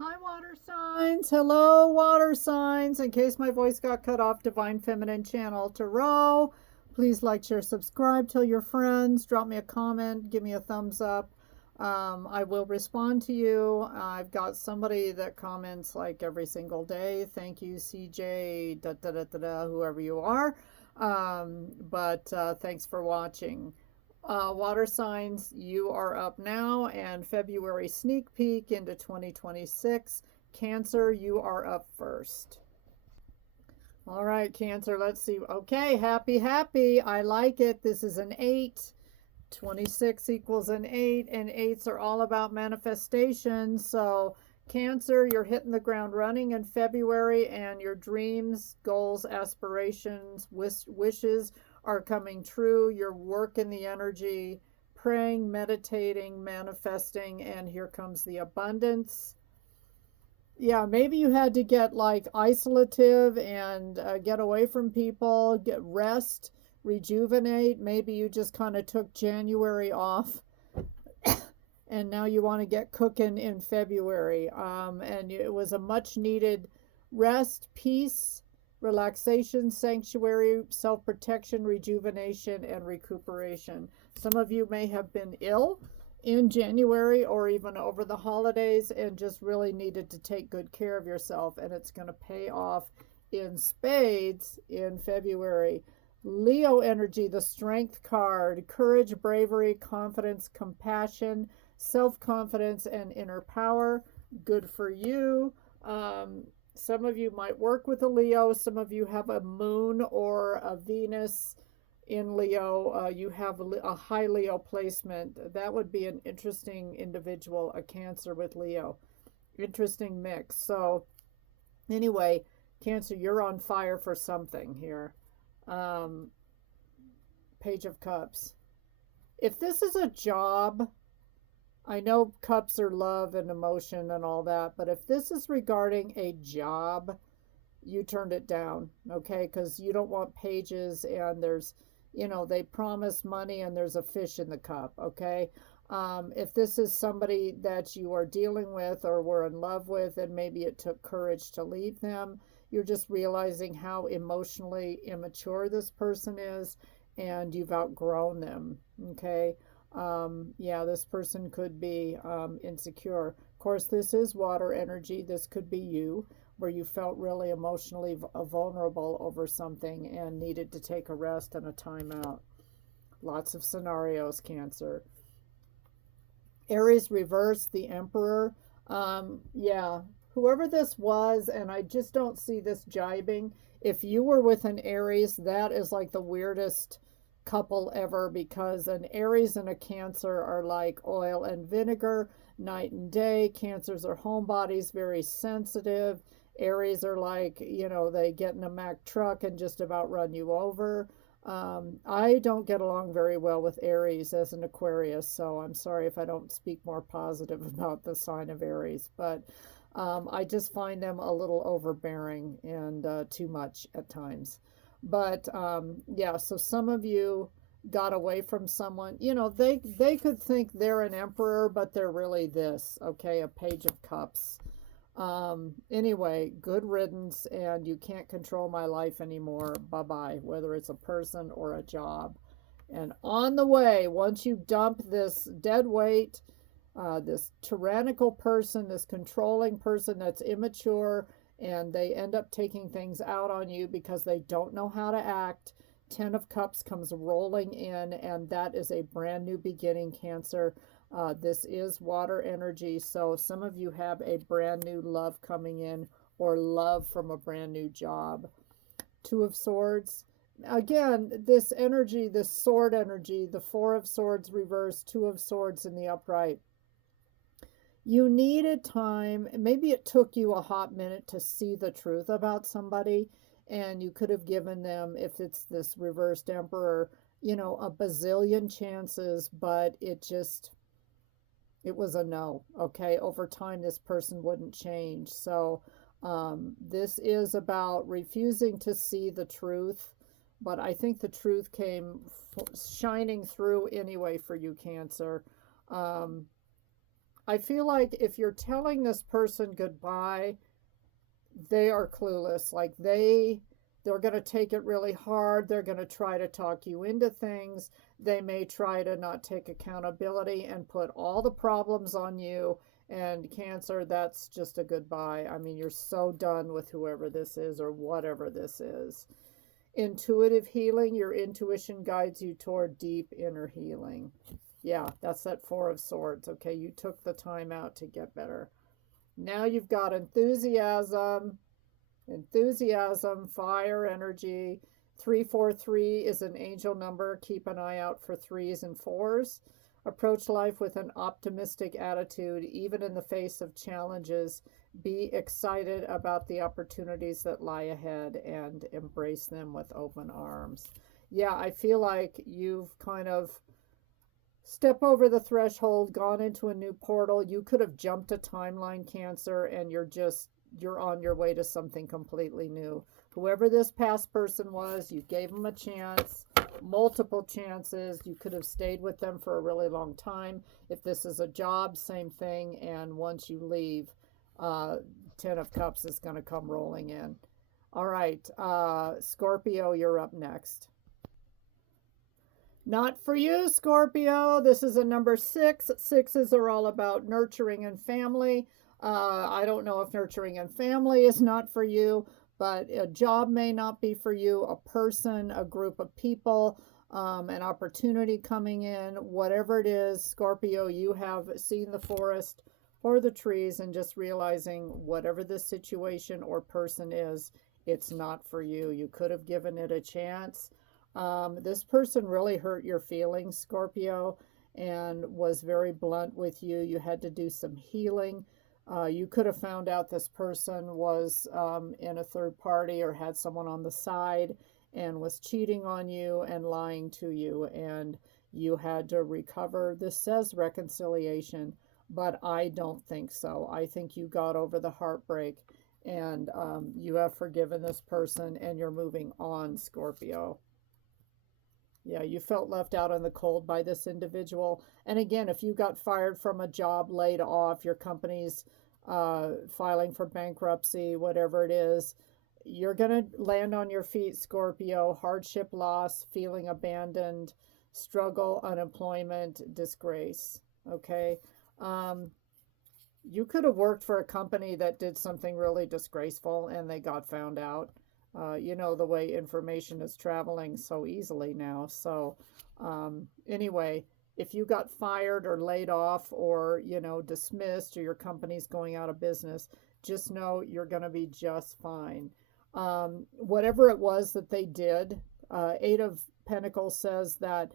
Hi, water signs. Hello, water signs. In case my voice got cut off, Divine Feminine Channel Tarot. Please like, share, subscribe, tell your friends, drop me a comment, give me a thumbs up. I will respond to you. I've got somebody that comments like every single day. Thank you, CJ, whoever you are. But thanks for watching. Water signs, you are up now, and February sneak peek into 2026. Cancer, you are up first. All right, Cancer, let's see. Okay, happy, happy. I like it. This is an 8. 26 equals an 8, and 8s are all about manifestation. So, Cancer, you're hitting the ground running in February, and your dreams, goals, aspirations, wishes are coming true. You're working the energy, praying, meditating, manifesting, and here comes the abundance. Yeah, maybe you had to get like isolative and get away from people, get rest, rejuvenate. Maybe you just kind of took January off and now you want to get cooking in February. And it was a much needed rest, peace, relaxation, sanctuary, self protection, rejuvenation, and recuperation. Some of you may have been ill in January or even over the holidays and just really needed to take good care of yourself, and it's going to pay off in spades in February. Leo energy, the strength card, courage, bravery, confidence, compassion, self-confidence, and inner power. Good for you. Some of you might work with a Leo. Some of you have a moon or a Venus in Leo. You have a high Leo placement. That would be an interesting individual, a Cancer with Leo. Interesting mix. So anyway, Cancer, you're on fire for something here. Page of Cups. If this is a job, I know cups are love and emotion and all that, but if this is regarding a job, you turned it down, okay? Because you don't want pages and there's, they promise money and there's a fish in the cup, okay? If this is somebody that you are dealing with or were in love with and maybe it took courage to leave them, you're just realizing how emotionally immature this person is and you've outgrown them, okay? Yeah, this person could be insecure. Of course, this is water energy. This could be you, where you felt really emotionally vulnerable over something and needed to take a rest and a time out. Lots of scenarios, Cancer. Aries reverse, the Emperor. Yeah, whoever this was, and I just don't see this jibing. If you were with an Aries, that is like the weirdest couple ever, because an Aries and a Cancer are like oil and vinegar, night and day. Cancers are homebodies, very sensitive. Aries are like, they get in a Mack truck and just about run you over. I don't get along very well with Aries as an Aquarius, so I'm sorry if I don't speak more positive about the sign of Aries, but I just find them a little overbearing and too much at times. But yeah, so some of you got away from someone. They could think they're an emperor, but they're really this, okay, a page of cups. Anyway, good riddance, and you can't control my life anymore. Bye-bye, whether it's a person or a job. And on the way, once you dump this dead weight, this tyrannical person, this controlling person that's immature, and they end up taking things out on you because they don't know how to act. 10 of Cups comes rolling in, and that is a brand new beginning, Cancer. This is water energy, so some of you have a brand new love coming in or love from a brand new job. 2 of Swords. Again, this energy, this sword energy, the 4 of Swords reversed, 2 of Swords in the upright. You needed time. Maybe it took you a hot minute to see the truth about somebody, and you could have given them, if it's this reversed Emperor, a bazillion chances, but it was a no, okay? Over time, this person wouldn't change. So this is about refusing to see the truth, but I think the truth came shining through anyway for you, Cancer. I feel like if you're telling this person goodbye, they are clueless. Like they're going to take it really hard. They're going to try to talk you into things. They may try to not take accountability and put all the problems on you. And Cancer, that's just a goodbye. I mean, you're so done with whoever this is or whatever this is. Intuitive healing, your intuition guides you toward deep inner healing. Yeah, that's that Four of Swords. Okay, you took the time out to get better. Now you've got enthusiasm, fire energy. 343 is an angel number. Keep an eye out for 3s and 4s. Approach life with an optimistic attitude, even in the face of challenges. Be excited about the opportunities that lie ahead and embrace them with open arms. Yeah, I feel like you've kind of stepped over the threshold, gone into a new portal. You could have jumped a timeline, Cancer, and you're on your way to something completely new. Whoever this past person was, you gave them a chance, multiple chances. You could have stayed with them for a really long time. If this is a job, same thing. And once you leave, 10 of Cups is going to come rolling in. All right, Scorpio, you're up next. Not for you, Scorpio. This is a number 6. Sixes are all about nurturing and family. I don't know if nurturing and family is not for you, but a job may not be for you, a person, a group of people, an opportunity coming in, whatever it is, Scorpio, you have seen the forest for the trees and just realizing whatever this situation or person is, it's not for you. You could have given it a chance. This person really hurt your feelings, Scorpio, and was very blunt with you. You had to do some healing. You could have found out this person was in a third party or had someone on the side and was cheating on you and lying to you, and you had to recover. This says reconciliation, but I don't think so. I think you got over the heartbreak and you have forgiven this person and you're moving on, Scorpio. Yeah, you felt left out in the cold by this individual. And again, if you got fired from a job, laid off, your company's filing for bankruptcy, whatever it is, you're going to land on your feet, Scorpio. Hardship, loss, feeling abandoned, struggle, unemployment, disgrace. Okay. You could have worked for a company that did something really disgraceful and they got found out. You know, the way information is traveling so easily now. So anyway, if you got fired or laid off or, you know, dismissed or your company's going out of business, just know you're going to be just fine. Whatever it was that they did, 8 of Pentacles says that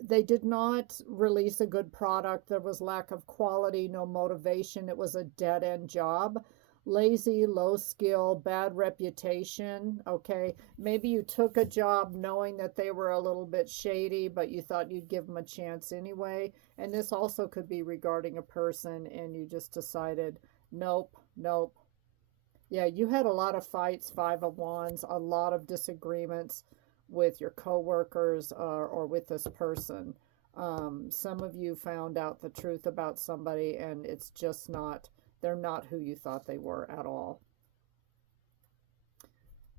they did not release a good product. There was lack of quality, no motivation. It was a dead-end job. Lazy, low skill, bad reputation. Okay, maybe you took a job knowing that they were a little bit shady, but you thought you'd give them a chance anyway. And this also could be regarding a person and you just decided, nope, nope. Yeah, you had a lot of fights, 5 of Wands, a lot of disagreements with your coworkers or with this person. Some of you found out the truth about somebody and it's just not, they're not who you thought they were at all.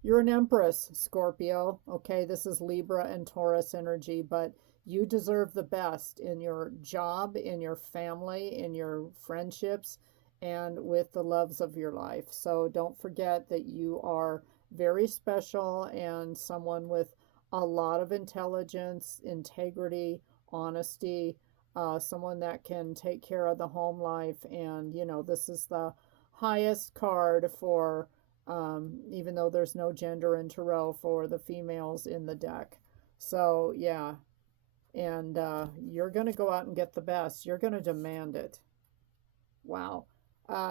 You're an Empress, Scorpio. Okay, this is Libra and Taurus energy, but you deserve the best in your job, in your family, in your friendships, and with the loves of your life. So don't forget that you are very special and someone with a lot of intelligence, integrity, honesty, someone that can take care of the home life. And, you know, this is the highest card for, even though there's no gender in tarot, for the females in the deck. So, yeah. And you're going to go out and get the best. You're going to demand it. Wow.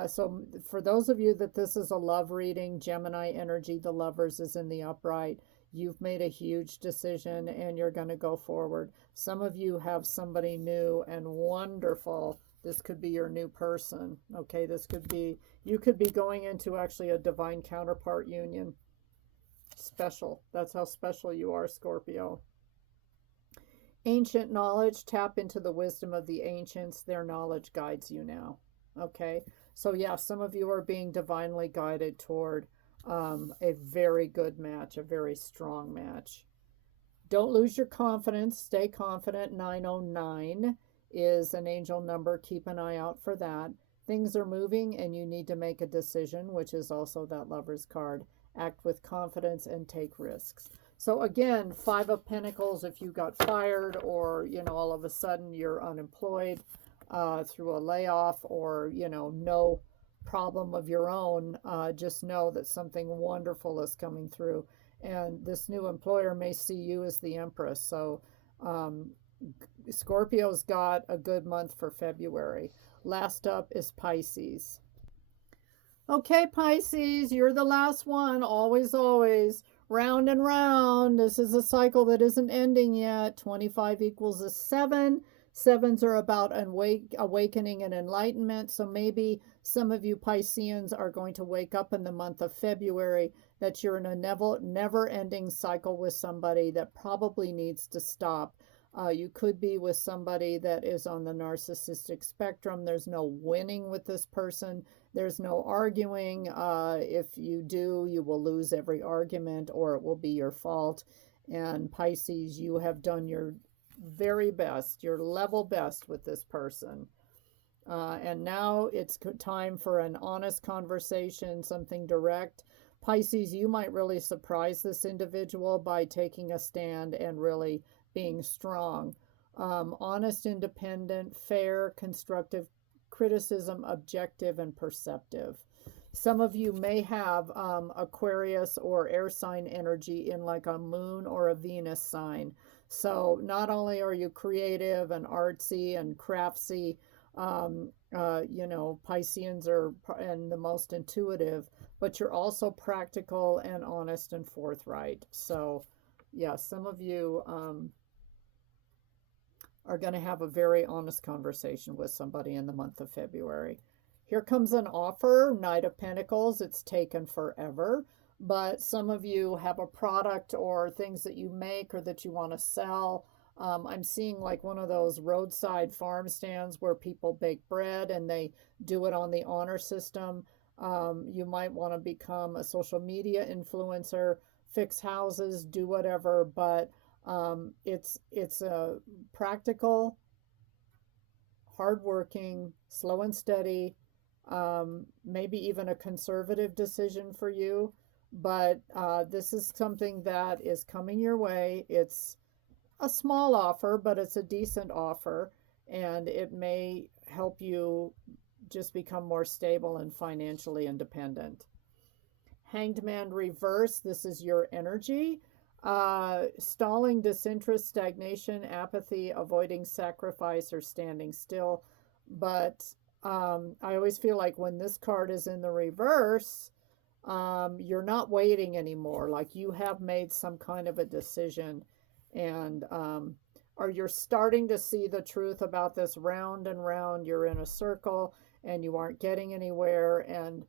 So for those of you that this is a love reading, Gemini energy, the Lovers is in the upright. You've made a huge decision and you're going to go forward. Some of you have somebody new and wonderful. This could be your new person. Okay, this could be, you could be going into actually a divine counterpart union. Special. That's how special you are, Scorpio. Ancient knowledge, tap into the wisdom of the ancients. Their knowledge guides you now. Okay, so yeah, some of you are being divinely guided toward a very good match, a very strong match. Don't lose your confidence. Stay confident. 909 is an angel number. Keep an eye out for that. Things are moving and you need to make a decision, which is also that Lover's card. Act with confidence and take risks. So again, Five of Pentacles, if you got fired or, you know, all of a sudden you're unemployed through a layoff or, you know, no problem of your own, just know that something wonderful is coming through. And this new employer may see you as the Empress. So Scorpio's got a good month for February. Last up is Pisces. Okay, Pisces, you're the last one. Always, always. Round and round. This is a cycle that isn't ending yet. 25 equals a 7. Sevens are about awakening and enlightenment. So maybe some of you Pisceans are going to wake up in the month of February that you're in a never-ending cycle with somebody that probably needs to stop. You could be with somebody that is on the narcissistic spectrum. There's no winning with this person. There's no arguing. If you do, you will lose every argument or it will be your fault. And Pisces, you have done your very best, your level best with this person. And now it's time for an honest conversation, something direct. Pisces, you might really surprise this individual by taking a stand and really being strong. Honest, independent, fair, constructive criticism, objective, and perceptive. Some of you may have Aquarius or air sign energy in like a moon or a Venus sign. So not only are you creative and artsy and craftsy, you know, Pisceans are and the most intuitive, but you're also practical and honest and forthright. So yeah, some of you are going to have a very honest conversation with somebody in the month of February. Here comes an offer, Knight of Pentacles. It's taken forever, but some of you have a product or things that you make or that you want to sell. I'm seeing like one of those roadside farm stands where people bake bread and they do it on the honor system. You might want to become a social media influencer, fix houses, do whatever, but it's a practical, hardworking, slow and steady, maybe even a conservative decision for you. But this is something that is coming your way. It's a small offer, but it's a decent offer, and it may help you just become more stable and financially independent. Hanged Man reverse, this is your energy. Stalling, disinterest, stagnation, apathy, avoiding sacrifice, or standing still. But I always feel like when this card is in the reverse, you're not waiting anymore. Like you have made some kind of a decision, and or you're starting to see the truth about this. Round and round, you're in a circle and you aren't getting anywhere. And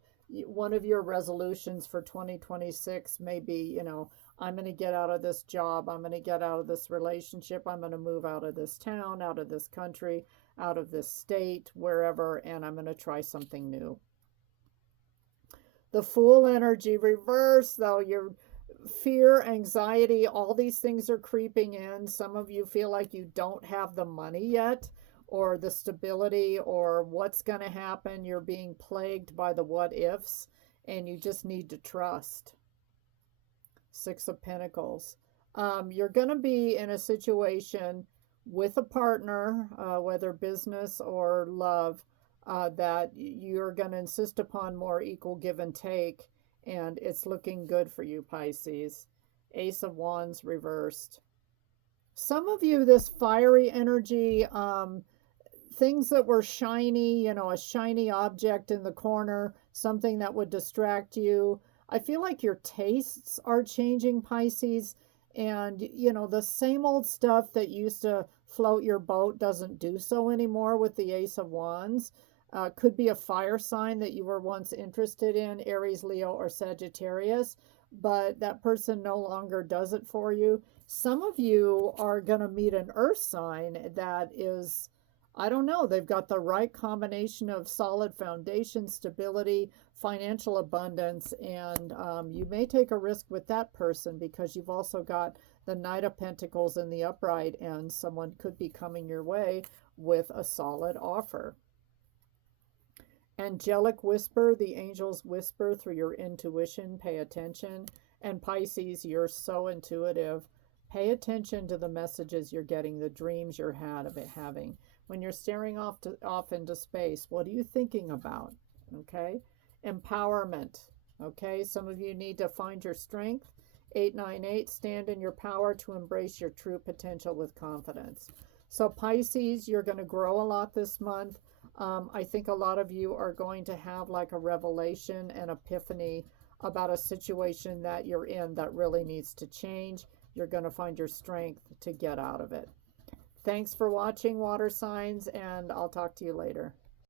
one of your resolutions for 2026 may be, you know, I'm going to get out of this job. I'm going to get out of this relationship. I'm going to move out of this town, out of this country, out of this state, wherever, and I'm going to try something new. The Fool energy reverse, though, your fear, anxiety, all these things are creeping in. Some of you feel like you don't have the money yet, or the stability, or what's going to happen. You're being plagued by the what ifs, and you just need to trust. Six of Pentacles. You're going to be in a situation with a partner, whether business or love, that you're going to insist upon more equal give and take, and it's looking good for you, Pisces. Ace of Wands reversed. Some of you, this fiery energy, things that were shiny, you know, a shiny object in the corner, something that would distract you. I feel like your tastes are changing, Pisces, and, you know, the same old stuff that used to float your boat doesn't do so anymore with the Ace of Wands. Could be a fire sign that you were once interested in, Aries, Leo, or Sagittarius, but that person no longer does it for you. Some of you are going to meet an earth sign that is, I don't know, they've got the right combination of solid foundation, stability, financial abundance, and you may take a risk with that person because you've also got the Knight of Pentacles in the upright, and someone could be coming your way with a solid offer. Angelic whisper, the angels whisper through your intuition. Pay attention. And Pisces, you're so intuitive. Pay attention to the messages you're getting, the dreams you're having. When you're staring off into space, what are you thinking about? Okay? Empowerment. Okay? Some of you need to find your strength. 898, stand in your power to embrace your true potential with confidence. So Pisces, you're going to grow a lot this month. I think a lot of you are going to have like a revelation and epiphany about a situation that you're in that really needs to change. You're going to find your strength to get out of it. Thanks for watching, water signs, and I'll talk to you later.